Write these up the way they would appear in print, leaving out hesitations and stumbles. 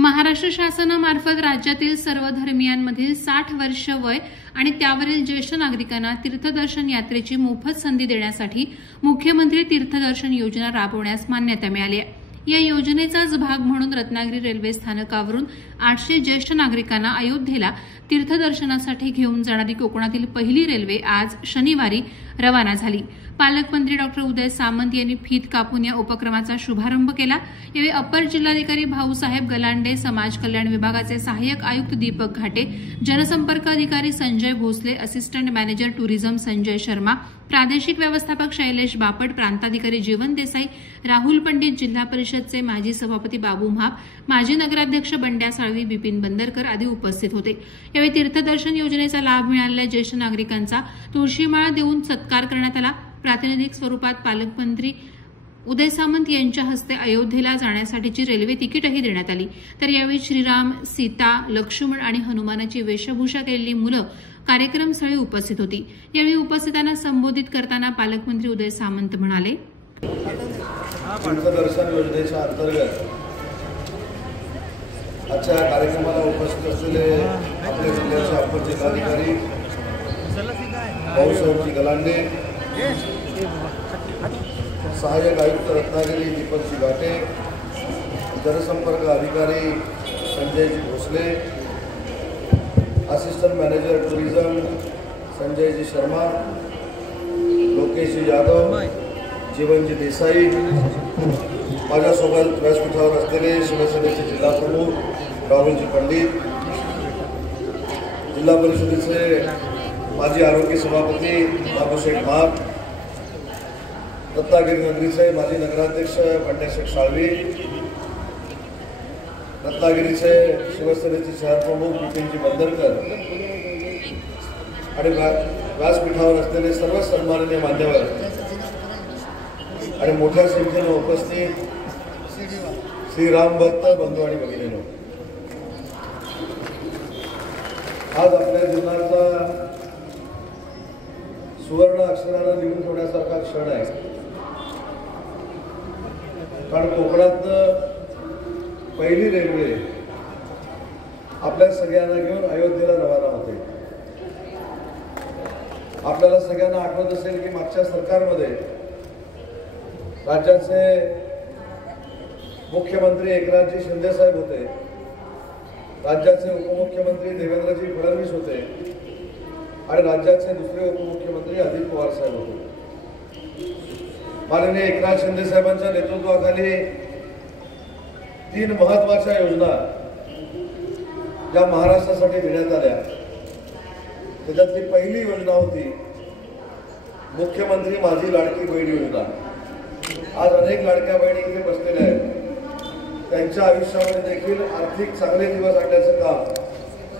महाराष्ट्र शासनामार्फत राज्यातील सर्व धर्मियांमधील 60 वर्ष वय आणि त्यावरील ज्येष्ठ नागरिकांना तीर्थदर्शन यात्रेची मोफत संधी देण्यासाठी मुख्यमंत्री तीर्थदर्शन योजना राबवण्यास मान्यता मिळाली आहे। या योजनेचाच भाग म्हणून रत्नागिरी रेल्वे स्थानकावरून 800 ज्येष्ठ नागरिकांना अयोध्येला तीर्थदर्शनासाठी घेऊन जाणारी कोकणातील पहिली रेल्वे आज शनिवारी रवाना झाली। पालकमंत्री डॉ. उदय सामंत यांनी फीत कापून या उपक्रमाचा शुभारंभ केला। यावेळी अप्पर जिल्हाधिकारी भाऊसाहेब गलांडे, समाज कल्याण विभागाचे सहाय्यक आयुक्त दीपक घाटे, जनसंपर्क अधिकारी Sanjay Bhosale, assistant manager tourism Sanjay Sharma, प्रादेशिक व्यवस्थापक शैलेश बापट, प्रांताधिकारी जीवन देसाई, राहुल पंडित, जिल्हा परिषदचे माजी सभापती बाबू म्हाप, माजी नगराध्यक्ष बंड्या साळवी, बिपिन बंदरकर आदी उपस्थित होते। यावेळी तीर्थदर्शन योजनेचा लाभ मिळालेल्या ज्येष्ठ नागरिकांचा तुळशीमाळा देऊन सत्कार करण्यात आला। प्रातिनिधिक स्वरूपात पालकमंत्री उदय सामंत यांच्या हस्ते अयोध्येला जाण्यासाठीची रेल्वे तिकीटही देण्यात आली। तर यावेळी श्रीराम, सीता, लक्ष्मण आणि हनुमानाची वेशभूषा केलेली मुलं कार्यक्रमस्थळी उपस्थित होती। यावेळी उपस्थितांना संबोधित करताना पालकमंत्री उदय सामंत म्हणाले, तीर्थदर्शन योजनेच्या अंतर्गत आजच्या कार्यक्रमाला उपस्थित असलेले आपल्या जिल्ह्याचे अप्पर जिल्हाधिकारी भाऊसाहेब गलांडे, सहाय्यक आयुक्त रत्नागिरी दीपक घाटे, जनसंपर्क अधिकारी Sanjay Bhosale, assistant manager tourism Sanjay Sharma, Lokesh Yadav, Jeevanji Desai, माझ्यासोबत व्यासपीठावर असलेले शिवसेनेचे जिल्हा प्रमुख राहुलजी पंडित, जिल्हा परिषदेचे माजी आरोग्य सभापती बाबूशेठ म्हाप, रत्नागिरी नगरीचे माजी नगराध्यक्ष बंड्या साळवी, रत्नागिरीचे शिवसेनेचे शहर प्रमुख बिपिनजी बंदरकर आणि व्यासपीठावर असलेले सर्व सन्माननीय मान्यवर आणि मोठ्या संख्येने उपस्थित श्रीराम भक्त बंधू आणि भगिनींनो, आज आपल्या जीवनाचा सुवर्ण अक्षरानं लिहून ठेवण्यासारखा क्षण आहे। कारण कोकणातनं पहिली रेल्वे आपल्या सगळ्यांना घेऊन अयोध्येला रवाना होते। आपल्याला सगळ्यांना आठवत असेल की मागच्या सरकारमध्ये राज्याचे मुख्यमंत्री एकनाथजी शिंदे साहेब होते, राज्याचे उपमुख्यमंत्री देवेंद्रजी फडणवीस होते आणि राज्याचे दुसरे उपमुख्यमंत्री अजित पवार साहेब होते। माननीय एकनाथ शिंदे साहेबांच्या नेतृत्वाखाली 3 महत्वाच्या योजना ज्या महाराष्ट्रासाठी देण्यात आल्या, त्याच्यातली पहिली योजना होती मुख्यमंत्री माझी लाडकी बहीण योजना। आज अनेक लाडक्या बहिणी इथे बसलेल्या आहेत, त्यांच्या आयुष्यामध्ये देखील आर्थिक चांगले दिवस आणण्याचं काम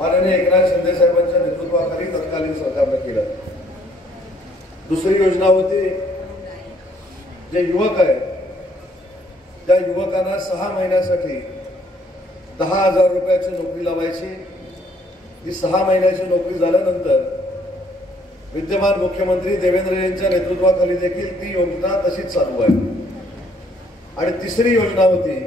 माननीय एकनाथ शिंदे साहेबांच्या नेतृत्वाखाली तत्कालीन सरकारनं केलं। दुसरी योजना होती, जे युवक आहेत त्या युवकांना 6 महिन्यासाठी 10,000 रुपयाची नोकरी लावायची। ही 6 महिन्याची नोकरी झाल्यानंतर विद्यमान मुख्यमंत्री देवेंद्र यांच्या नेतृत्वाखाली देखील ती योजना तशीच चालू आहे। आणि तिसरी योजना होती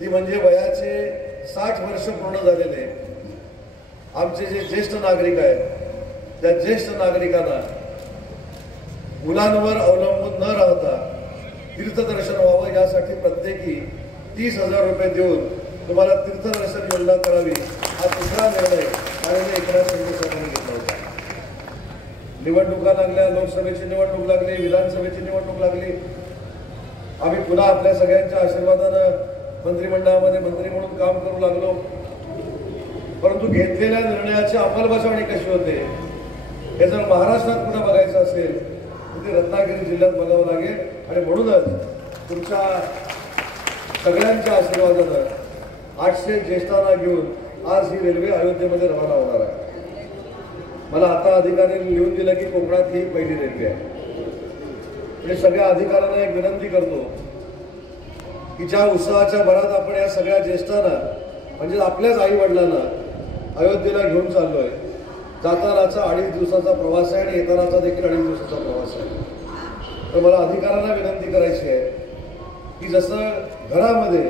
ती म्हणजे वयाचे 60 वर्ष पूर्ण झालेले आमचे जे ज्येष्ठ नागरिक आहेत, त्या ज्येष्ठ नागरिकांना मुलांवर अवलंबून न राहता तीर्थदर्शन व्हावं यासाठी प्रत्येकी 30,000 रुपये देऊन तुम्हाला तीर्थदर्शन योजना करावी, हा तिसरा निर्णय माननीय एकनाथ शिंदे साहेबांनी घेतला होता। निवडणुका लागल्या, लोकसभेची निवडणूक लागली, विधानसभेची निवडणूक लागली, आम्ही पुन्हा आपल्या सगळ्यांच्या आशीर्वादानं मंत्रिमंडळामध्ये मंत्री म्हणून काम करू लागलो। परंतु घेतलेल्या निर्णयाची अंमलबजावणी कशी होते हे जर महाराष्ट्रात पुढे बघायचं असेल तर ते रत्नागिरी जिल्ह्यात बघावं लागेल। आणि म्हणूनच तुमच्या सगळ्यांच्या आशीर्वादानं 800 ज्येष्ठांना घेऊन आज ही रेल्वे अयोध्येमध्ये रवाना होणार आहे। मला आता अधिकाऱ्यांनी लिहून दिलं की कोकणात ही पहिली रेल्वे आहे। म्हणजे सगळ्या अधिकाऱ्यांना एक विनंती करतो की ज्या उत्साहाच्या भरात आपण या सगळ्या ज्येष्ठांना म्हणजे आपल्याच आई वडिलांना अयोध्येला घेऊन चाललोय, जातानाचा 2.5 दिवसाचा प्रवास आहे आणि येतानाचा देखील 2.5 दिवसाचा प्रवास आहे। तर मला अधिकाऱ्यांना विनंती करायची आहे की जसं घरामध्ये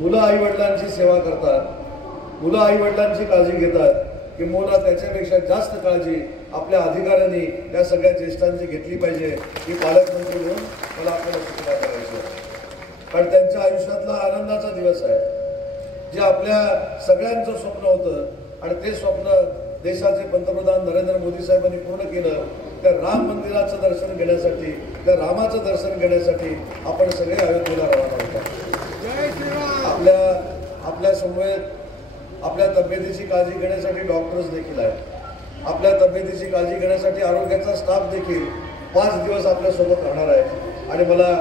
मुलं आई वडिलांची सेवा करतात, मुलं आई वडिलांची काळजी घेतात, किंबहुना त्याच्यापेक्षा जास्त काळजी आपल्या अधिकाऱ्यांनी या सगळ्या ज्येष्ठांची घेतली पाहिजे ही पालकमंत्री म्हणून मला आपल्याला सूचना करायची आहे. कारण त्यांच्या आयुष्यातला आनंदाचा दिवस आहे, जे आपल्या सगळ्यांचं स्वप्न होतं आणि ते स्वप्न देशाचे पंतप्रधान नरेंद्र मोदी साहेबांनी पूर्ण केलं. त्या राम मंदिराचं दर्शन घेण्यासाठी, त्या रामाचं दर्शन घेण्यासाठी आपण सगळे अयोध्येला रवाना होतो. आपल्या समवेत आपल्या तब्येतीची काळजी घेण्यासाठी डॉक्टर्स देखील आहेत. आपल्या तब्येतीची काळजी घेण्यासाठी आरोग्याचा स्टाफ देखील 5 दिवस आपल्यासोबत राहणार आहे. आणि मला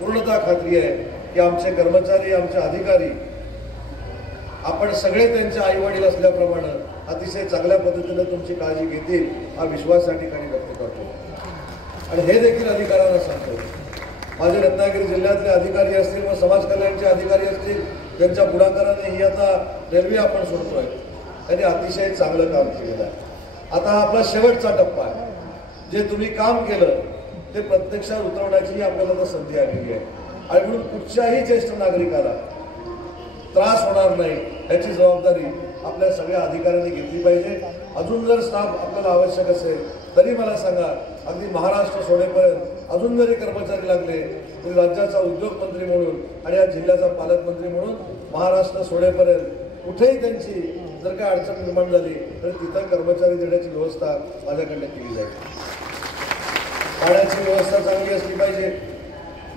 पूर्णतः खात्री आहे की आमचे कर्मचारी, आमचे अधिकारी, आपण सगळे त्यांचे आई वडील असल्याप्रमाणे अतिशय चांगल्या पद्धतीने तुमची काळजी घेतील हा विश्वास या ठिकाणी व्यक्त करतो. आणि हे देखील अधिकाऱ्यांना सांगतो, माझे रत्नागिरी जिल्ह्यातले अधिकारी असतील व समाज कल्याणचे अधिकारी असतील, त्यांच्या पुढाकाराने ही आता रेल्वे आपण सोडतोय, त्यांनी अतिशय चांगलं काम केलेलं आहे. आता हा आपला शेवटचा टप्पा आहे. जे तुम्ही काम केलं ते प्रत्यक्षात उतरवण्याची आपल्याला तर संधी आलेली आहे. आणि म्हणून कुठच्याही ज्येष्ठ नागरिकाला त्रास होणार नाही याची जबाबदारी आपल्या सगळ्या अधिकाऱ्यांनी घेतली पाहिजे. अजून जर स्टाफ आपल्याला आवश्यक असेल तरी मला सांगा, अगदी महाराष्ट्र सोडेपर्यंत अजून जरी कर्मचारी लागले तरी राज्याचा उद्योगमंत्री म्हणून आणि या जिल्ह्याचा पालकमंत्री म्हणून महाराष्ट्र सोडेपर्यंत कुठेही त्यांची जर काय अडचण निर्माण झाली तर तिथं कर्मचारी देण्याची व्यवस्था माझ्याकडनं केली जाईल. पाण्याची व्यवस्था चांगली असली पाहिजे,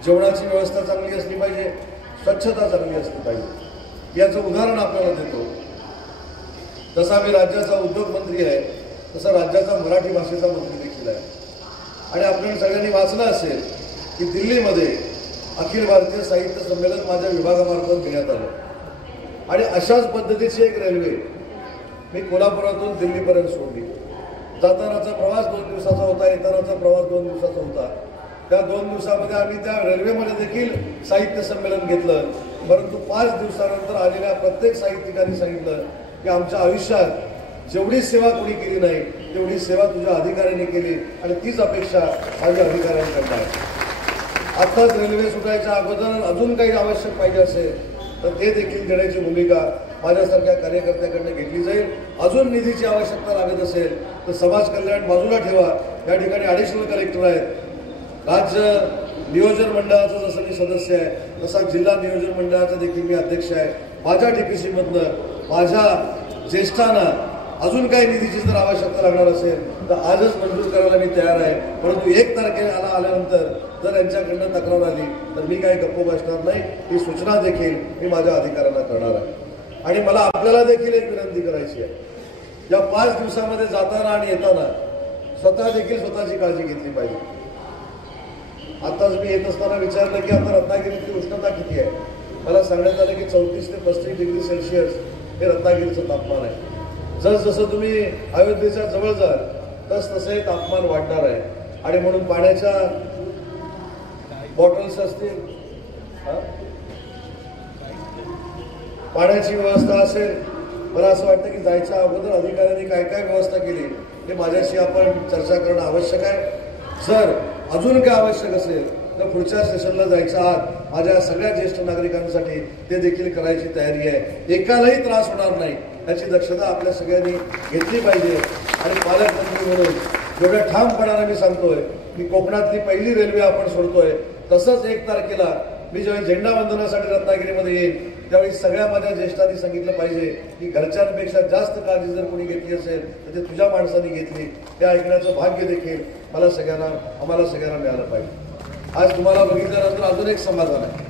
जेवणाची व्यवस्था चांगली असली पाहिजे, स्वच्छता चांगली असली पाहिजे. याचं उदाहरण आपल्याला देतो. जसा मी राज्याचा उद्योगमंत्री आहे तसा राज्याचा मराठी भाषेचा मंत्री देखील आहे. आणि आपण सगळ्यांनी वाचलं असेल की दिल्लीमध्ये अखिल भारतीय साहित्य संमेलन माझ्या विभागामार्फत घेण्यात आलं. आणि अशाच पद्धतीची एक रेल्वे मी कोल्हापुरातून दिल्लीपर्यंत सोडली. जातानाचा प्रवास 2 दिवसाचा होता, येतानाचा प्रवास 2 दिवसाचा होता. त्या 2 दिवसामध्ये आम्ही त्या रेल्वेमध्ये देखील साहित्य संमेलन घेतलं. परंतु 5 दिवसानंतर आलेल्या प्रत्येक साहित्यिकांनी सांगितलं की आमच्या आयुष्यात जेवढी सेवा कोणी केली नाही तेवढी सेवा तुझ्या अधिकाऱ्यांनी केली आणि तीच अपेक्षा माझ्या अधिकाऱ्यांकडनं आहे. आत्ताच रेल्वे सुटायच्या अगोदर अजून काही आवश्यक पाहिजे असेल तर ते देखील देण्याची भूमिका माझ्यासारख्या कार्यकर्त्याकडनं घेतली जाईल. अजून निधीची आवश्यकता लागत असेल तर समाज कल्याण बाजूला ठेवा. या ठिकाणी ॲडिशनल कलेक्टर आहेत. राज्य नियोजन मंडळाचं जसं मी सदस्य आहे तसा जिल्हा नियोजन मंडळाचा देखील मी अध्यक्ष आहे. माझ्या DPC मधनं माझ्या ज्येष्ठांना अजून काही निधीची जर आवश्यकता लागणार असेल तर आजच मंजूर करायला मी तयार आहे. परंतु 1 तारखेला आल्यानंतर जर यांच्याकडनं तक्रार आली तर मी काही गप्प बसणार नाही. ही सूचना देखील मी माझ्या अधिकाऱ्यांना करणार आहे. आणि मला आपल्याला देखील एक विनंती करायची आहे, या 5 दिवसामध्ये जाताना आणि येताना स्वतः देखील स्वतःची काळजी घेतली पाहिजे. आताच मी येत असताना विचारलं की आता रत्नागिरीची उष्णता किती आहे. मला सांगण्यात आलं की 34 ते 35 डिग्री सेल्सिअस हे रत्नागिरीचं तापमान आहे. जसजसं तुम्ही अयोध्येच्या जवळ जाल तसतसं हे तापमान वाढणार आहे. आणि म्हणून पाण्याच्या बॉटल्स असतील, पाण्याची व्यवस्था असेल. मला असं वाटतं की जायच्या अगोदर अधिकाऱ्यांनी काय काय व्यवस्था केली हे माझ्याशी आपण चर्चा करणं आवश्यक आहे. जर अजून काय आवश्यक असेल तर पुढच्या स्टेशनला जायच्या आत माझ्या सगळ्या ज्येष्ठ नागरिकांसाठी ते देखील करायची तयारी आहे. एकालाही त्रास होणार नाही याची दक्षता आपल्या सगळ्यांनी घेतली पाहिजे. आणि पालकमंत्री म्हणून एवढ्या ठामपणाने मी सांगतोय की कोकणातली पहिली रेल्वे आपण सोडतोय. तसंच 1 तारखेला मी जेव्हा झेंडावंदनासाठी रत्नागिरीमध्ये येईल त्यावेळी सगळ्या माझ्या ज्येष्ठांनी सांगितलं पाहिजे की घरच्यांपेक्षा जास्त काळजी जर कोणी घेतली असेल तर ते तुझ्या माणसांनी घेतली. ते ऐकण्याचं भाग्य देखील आम्हाला सगळ्यांना मिळालं पाहिजे. आज तुम्हाला बघितल्यानंतर अजून एक समाधान आहे.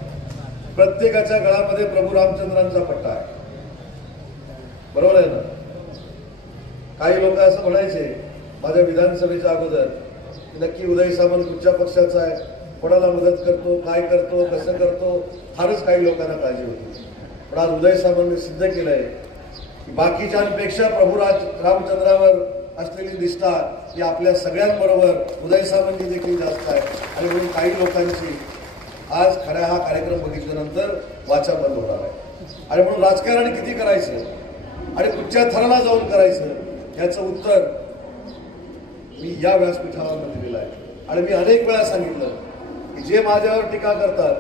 प्रत्येकाच्या गळामध्ये प्रभू रामचंद्रांचा पट्टा आहे. बरोबर आहे ना. काही लोक असं म्हणायचे माझ्या विधानसभेच्या अगोदर की नक्की उदय सामंत कुठच्या पक्षाचा आहे, कोणाला मदत करतो, काय करतो, कसं करतो, फारच काही लोकांना काळजी होती. पण आज उदय सामंतने सिद्ध केलंय की बाकीच्यांपेक्षा प्रभू रामचंद्रावर असलेली निष्ठा ही आपल्या सगळ्यांबरोबर उदय सामंतची देखील जास्त आहे. आणि म्हणून काही लोकांची आज खऱ्या हा कार्यक्रम बघितल्यानंतर वाचा बंद होणार आहे. आणि म्हणून राजकारण किती करायचं आणि कुठच्या थराला जाऊन करायचं याचं उत्तर मी या व्यासपीठावर दिलेलं आहे. आणि मी अनेक वेळा सांगितलं की जे माझ्यावर टीका करतात,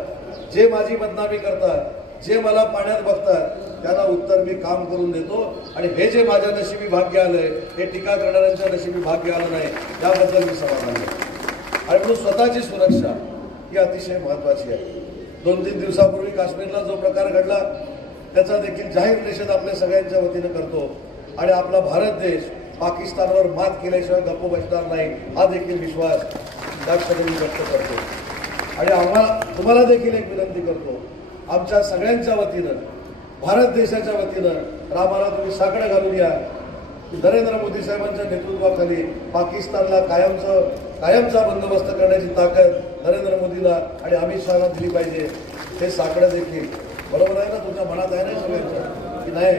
जे माझी बदनामी करतात जे मला पाण्यात बघतात त्यांना उत्तर मी काम करून देतो आणि हे जे माझ्या नशिबी भाग्य आलंय हे टीका करणाऱ्यांच्या नशिबी भाग्य आलं नाही याबद्दल मी समाधानी आहे. आणि म्हणून स्वतःची सुरक्षा ही अतिशय महत्वाची आहे. 2-3 दिवसापूर्वी काश्मीरला जो प्रकार घडला त्याचा देखील जाहीर निषेध आपल्या सगळ्यांच्या वतीनं करतो आणि आपला भारत देश पाकिस्तानवर मात केल्याशिवाय गप्प बसणार नाही हा देखील विश्वास त्या क्षणी मी व्यक्त करतो. आणि तुम्हाला देखील एक विनंती करतो, आमच्या सगळ्यांच्या वतीनं भारत देशाच्या वतीनं रामाला तुम्ही साकडं घालून या. नरेंद्र मोदी साहेबांच्या नेतृत्वाखाली पाकिस्तानला कायमचा बंदोबस्त करण्याची ताकद नरेंद्र मोदीला आणि अमित शहाला दिली पाहिजे. हे साकडं देखील बरोबर आहे ना, तुमच्या मनात आहे ना सगळ्यांच्या की नाही?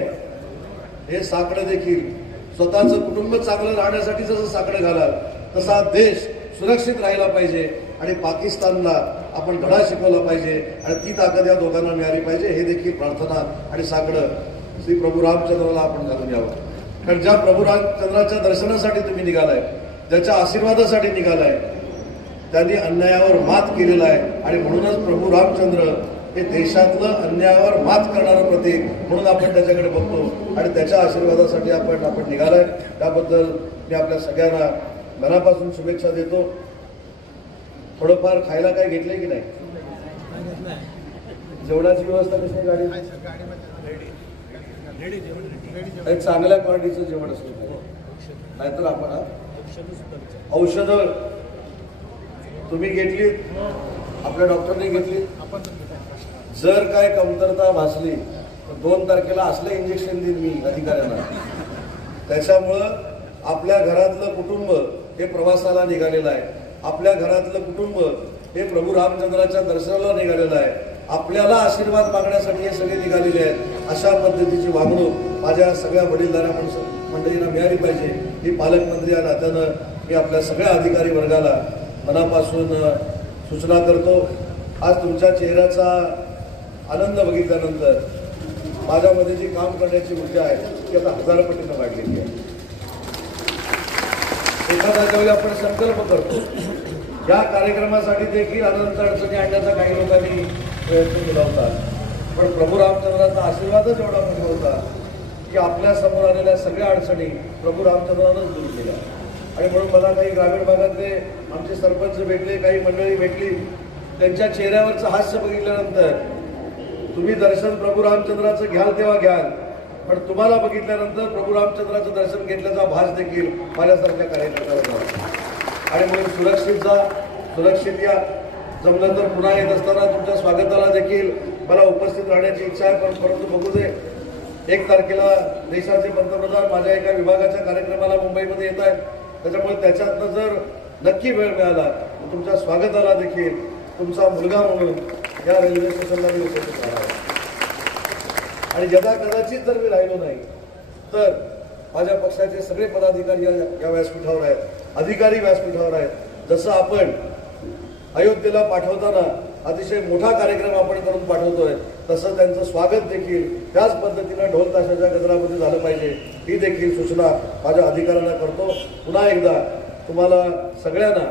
हे साकडं देखील स्वतःचं कुटुंब चांगलं राहण्यासाठी जसं साकडं घालाल तसा देश सुरक्षित राहिला पाहिजे आणि पाकिस्तानला आपण धडा शिकवला पाहिजे आणि ती ताकद या दोघांना मिळाली पाहिजे. हे देखील प्रार्थना आणि साकडं श्री प्रभू रामचंद्राला आपण घालून यावं. कारण ज्या प्रभू रामचंद्राच्या दर्शनासाठी तुम्ही निघालाय, ज्याच्या आशीर्वादासाठी निघालाय, त्यांनी अन्यायावर मात केलेला आहे आणि म्हणूनच प्रभू रामचंद्र हे देशातलं अन्यायावर मात करणारं प्रतीक म्हणून आपण त्याच्याकडे बघतो आणि त्याच्या आशीर्वादासाठी आपण निघालाय. त्याबद्दल मी आपल्या सगळ्यांना मनापासून शुभेच्छा देतो. थोडंफार खायला काय घेतलंय की नाही? जेवणाची व्यवस्था कशी गाडी? एक चांगल्या क्वालिटीचं जेवण असलं पाहिजे, नाहीतर आपण औषधं तुम्ही घेतली, आपल्या डॉक्टरने घेतली. जर काय कमतरता भासली तर 2 तारखेला असलं इंजेक्शन देईन मी अधिकाऱ्यांना. त्याच्यामुळं आपल्या घरातलं कुटुंब हे प्रवासाला निघालेलं आहे, आपल्या घरातलं कुटुंब हे प्रभू रामचंद्राच्या दर्शनाला निघालेलं आहे, आपल्याला आशीर्वाद मागण्यासाठी हे सगळे निघालेले आहेत. अशा पद्धतीची वागणूक माझ्या सगळ्या वडीलधाऱ्या मंडळींना मिळाली पाहिजे ही पालकमंत्री या नात्यानं मी आपल्या सगळ्या अधिकारी वर्गाला मनापासून सूचना करतो. आज तुमच्या चेहऱ्याचा आनंद बघितल्यानंतर माझ्यामध्ये जी काम करण्याची ऊर्जा आहे ती आता 1000 पटीनं वाढलेली आहे. एखाद्या वेळी आपण संकल्प करतो, या कार्यक्रमासाठी देखील अनंत अडचणी आणण्याचा काही लोकांनी प्रयत्न केला होता, पण प्रभू रामचंद्राचा आशीर्वादच एवढा मोठा होता की आपल्या समोर आलेल्या सगळ्या अडचणी प्रभू रामचंद्रानंच दूर केल्या. आणि म्हणून मला काही ग्रामीण भागातले आमचे सरपंच भेटले, काही मंडळी भेटली, त्यांच्या चेहऱ्यावरचं हास्य बघितल्यानंतर तुम्ही दर्शन प्रभू रामचंद्राचं घ्याल तेव्हा घ्याल, पण तुम्हाला बघितल्यानंतर प्रभू रामचंद्राचं दर्शन घेतल्याचा भास देखील माझ्यासारख्या कार्यकर्त्याला झाला. आणि म्हणून सुरक्षित या. जमलं तर पुन्हा येत असताना तुमच्या स्वागताला देखील मला उपस्थित राहण्याची इच्छा आहे, पण परंतु बघू दे. 1 तारखेला देशाचे पंतप्रधान माझ्या एका विभागाच्या कार्यक्रमाला मुंबईमध्ये येत आहेत, त्याच्यामुळे त्याच्यातनं जर नक्की वेळ मिळाला तर तुमच्या स्वागताला देखील तुमचा मुलगा म्हणून या रेल्वे स्टेशनला मी उपस्थित राहणार आहे. आणि यदा कदाचित जर मी राहिलो नाही तर माझ्या पक्षाचे सगळे पदाधिकारी या व्यासपीठावर आहेत, अधिकारी व्यासपीठावर आहेत. जसं आपण अयोध्येला पाठवताना अतिशय मोठा कार्यक्रम आपण करून पाठवतोय, तसं त्यांचं स्वागत देखील त्याच पद्धतीनं ढोल ताशाच्या गजरामध्ये झालं पाहिजे ही देखील सूचना माझ्या अधिकाऱ्यांना करतो. पुन्हा एकदा तुम्हाला सगळ्यांना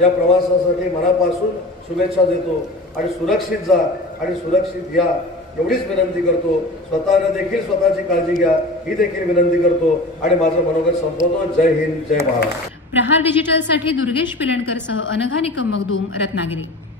या प्रवासासाठी मनापासून शुभेच्छा देतो आणि सुरक्षित जा आणि सुरक्षित या एवढीच विनंती करतो. स्वतःनं देखील स्वतःची काळजी घ्या ही देखील विनंती करतो आणि माझं मनोगत संपवतो. जय हिंद, जय महाराष्ट्र. प्रहार डिजिटलसाठी दुर्गेश पिलणकरसह अनघा निकम मगदूम, रत्नागिरी.